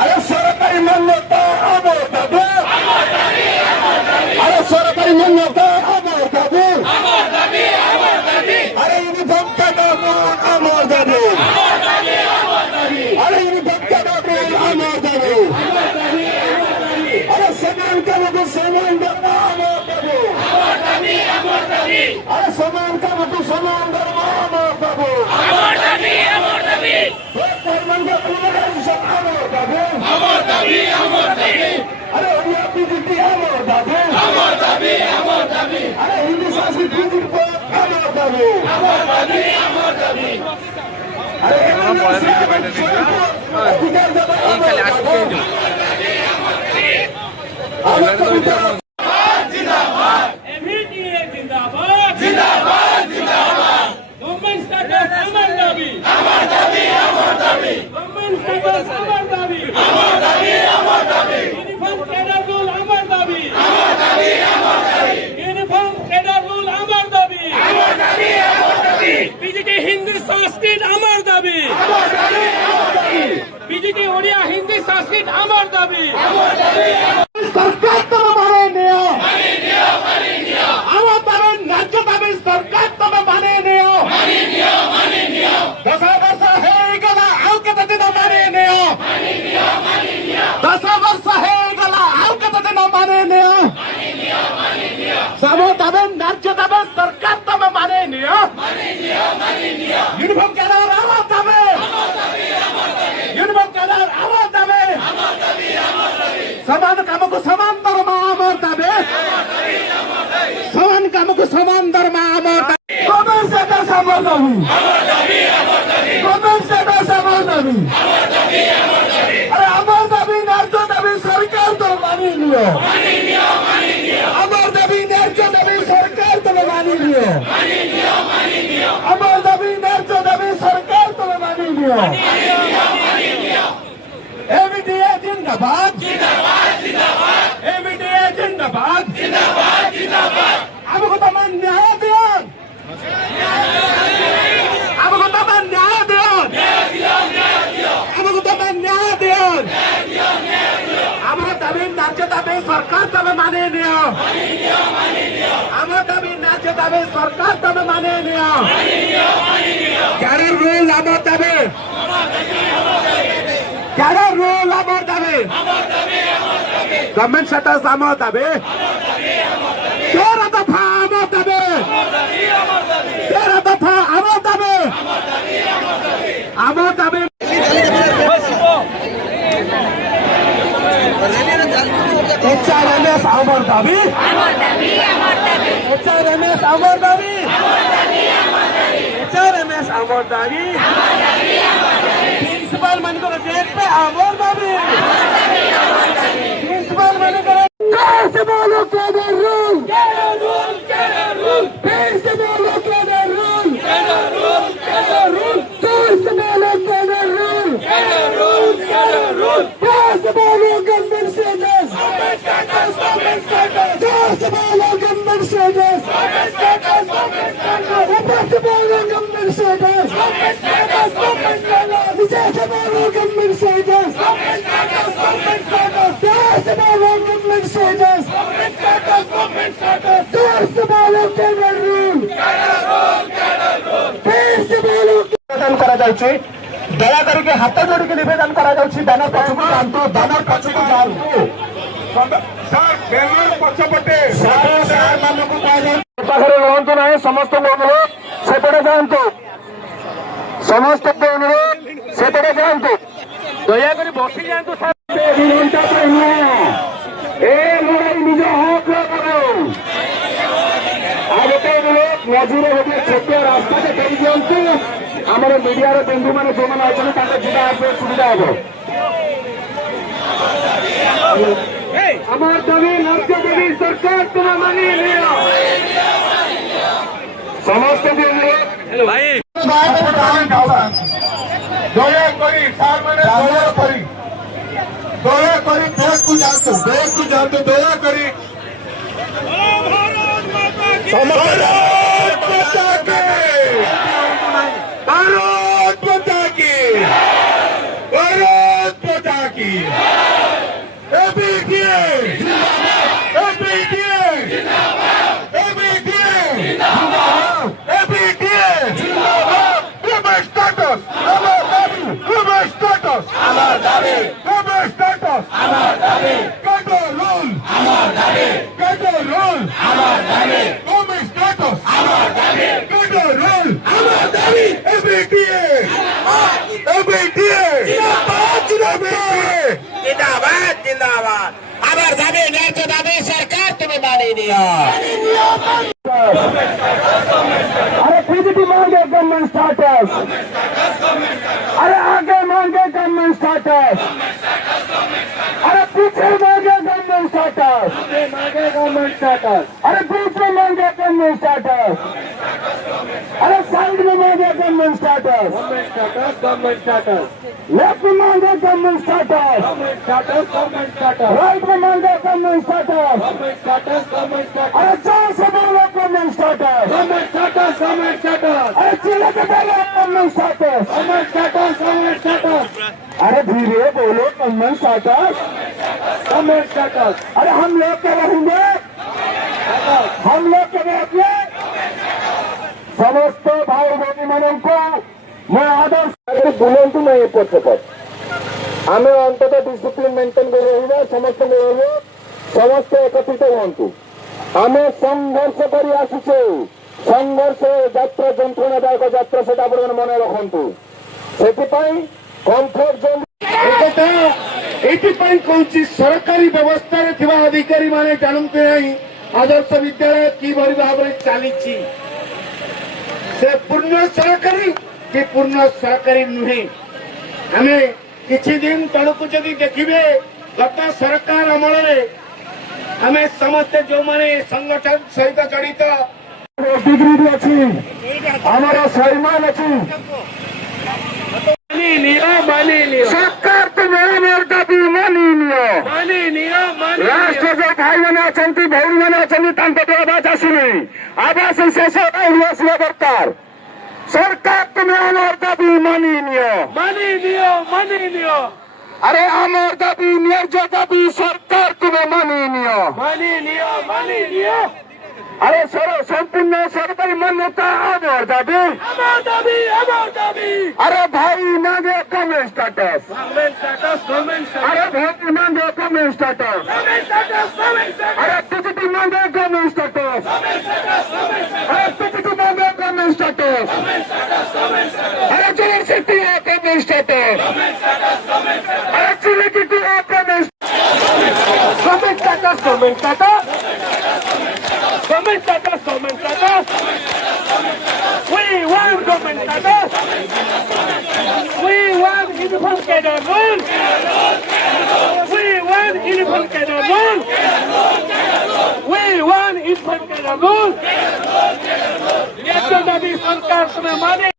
আরে সরকারি মান্যতা আমার দাবি, আরে সরকারি মান্যতা আমার দাবি, আরে ইউনিফর্ম কাটাবুল আমার দাবি, আরে ইউনিফর্ম কাটাবুল আমার দাবি, আরে সমান কামকে সমান ধর্ম আমার দাবি, আরে সমান কামকে সমান ধর্ম আমার দাবি, अरे ओडिया बीजेपी আমার দাবি, আরে হিন্দু শাসিত বিজেপি আমার দাবি, আরে बीजेपी हिंदी संस्कृत अमर दाबी, बीजेपी ओडिया हिंदी संस्कृत अमर दाबी, सरकार तो माने नियो, আমার দাবি ন্যায্য দাবি সরকার তো মানে নিও, 10 বছর হয়ে গেল আউ কতদিন মানে নিও, 10 বছর হয়ে গেল আউ কতদিন মানে নিও, সব দাবি ন্যায্য দাবি সরকার তো মানে নিও, ইউনিফর্ম কালার আমার দাবি, ইউনিফর্ম কালার আমার দাবি, সমান কামকে সমান ধর্ম আমার দাবি, সমান কামকে সমান ধর্ম আমার দাবি, কবে সেটা সমান দাবি, কবে সেটা সমান দাবি, আরে আমার দাবি ন্যায্য দাবি সরকার তো মানি নিও, আমার দাবি ন্যায্য দাবি সরকার তো মানি নিও, আমার দাবি ন্যায্য দাবি সরকার তো মানি নিও, এবিটিএ জিন্দাবাদ, এবিটিএ জিন্দাবাদ, আমাকে তো ন্যায় দিন, আমাকে তো ন্যায় দিন, আমাকে তো ন্যায় দিন, আমার দাবি ন্যায্য দাবি সরকার তবে মানে নিও, আমার দাবি ন্যায্য দাবি সরকার তবে মানে নিও, ক্যাডার রুল আমার দাবি, ক্যাডার রুল আমার দাবি, গভর্নমেন্ট স্ট্যাটাস আমার দাবি, 13 দফা আমার দাবি, 13 দফা আমার দাবি, আমার দাবি, HRMS আমার দাবি, HRMS আমার দাবি, HRMS আমার দাবি, প্রিন্সিপাল মানে করে দেখবে আমার দাবি, প্রিন্সিপাল মানে করে कैसे बोलो कैडर रूल, कैसे बोलो कैडर रूल, कैसे बोलो कैडर रूल, कैसे बोलो गवर्नमेंट स्टेटस, कैसे बोलो गवर्नमेंट स्टेटस, कैसे बोलो गवर्नमेंट स्टेटस, कैसे बोलो गवर्नमेंट स्टेटस, कैसे बोलो गवर्नमेंट स्टेटस, कैसे बोलो कैडर रूल, कैसे बोलो निवेदन करा जाउछि, दया करके हाथ जोड़ी निवेदन करा जाउछि, बैनर पछकु जांतु, बैनर पछकु जांतु, सर बैनर पछपटे सर मानकु पाए पाखरे रहंतु नाही, समस्त अनुरोध सेपटे जांतु, समस्त अनुरोध सेपटे जांतु, दया करी बसी जांतु सर, घंटा पहले ए लड़ाई निज हक करो, आज तो अनुरोध मझे गोटे छोट रास्ता देई दिंतु, आमर मीडिया बंधु मैंने जो मैंने अच्छा जीवा आसवे सुविधा हम, আমার দাবি ন্যায্য দাবি সরকার তোমার মানিয়ে নিও, সমস্ত দয়াকরি সার মানে দয়াকরি দেশকু জানতো দয়াকরি ভারত মাতা কি status. Amar Dabi. Amar status. Amar Dabi. Amar status. Amar Dabi. Control rule. Amar Dabi. Control rule. Amar Dabi. Amar status. Amar Dabi. Control rule. Amar Dabi. MBTA. MBTA. जिंदाबाद जिंदाबाद जिंदाबाद जिंदाबाद आभार दाबी न्यायचं दाबी सरकार तुम्ही माननीय अरे पीजीटी मांगे गवर्नमेंट स्टाटस अरे आगे मांगे गवर्नमेंट स्टाटस अरे पीछे मांगे गवर्नमेंट स्टाटस मांगे गवर्नमेंट स्टाटस अरे बीच में मांगे गवर्नमेंट स्टाटस अरे साइड में मांगे government status government status left में मांगे गवर्नमेंट स्टाटस राइट में मांगे गवर्नमेंट स्टाटस अरे चार से बोलो गवर्नमेंट स्टाटस अरे चिल्ला के बोलो गवर्नमेंट स्टाटस अरे धीरे बोलो गवर्नमेंट स्टाटस अरे हम लोग क्या रहेंगे हम लोग क्या रहेंगे समस्त भाई बहनी मानों को मैं आदर्श बुलंतु नहीं पहुंच सकत आमे अंतत डिसिप्लिन मेंटेन कर रही समस्त समस्त एकत्रित हूँ आमे संघर्ष कर संघर्ष यात्रा जंत्रणादायक यात्रा से मन रखु से कम्फर्ट जोन कौन सरकारी व्यवस्था अधिकारी माने जानते नहीं आदर्श विद्यालय कि भाव में चली से पूर्ण सरकारी कि पूर्ण सरकारी नुहे आम किछि दिन तलक जदि देखिए गत सरकार अमल आम समस्ते जो माने संगठन सहित जड़ित डिग्री भी अच्छी आमर सम्मान अच्छी सरकार तो मेरा दाबी मानी राष्ट्र जो भाई मैंने अच्छा भौरी मैंने अच्छा आवाज आसुनी आवाज शेष दरकार सरकार तो मेरा दाबी मानी अरे आमर दाबी न्याय दाबी सरकार तुम्हें मानी अरे सर संपूर्ण सरकारी मान्यता आमर दाबी अरे भाई मांगे गवर्नमेंट स्टाटस अरे भाई मांगे गवर्नमेंट स्टाटस अरे पीजीटी मांगे गवर्नमेंट स्टाटस अरे पीजीटी मांगे गवर्नमेंट स्टाटस अरे यूनिवर्सिटी गवर्नमेंट स्टाटस अरे चिलिकी government status Government status. We want government status. We want uniform cadre rule. We want uniform cadre rule. We want uniform cadre rule. Yes, the सरकार तुम्हें माने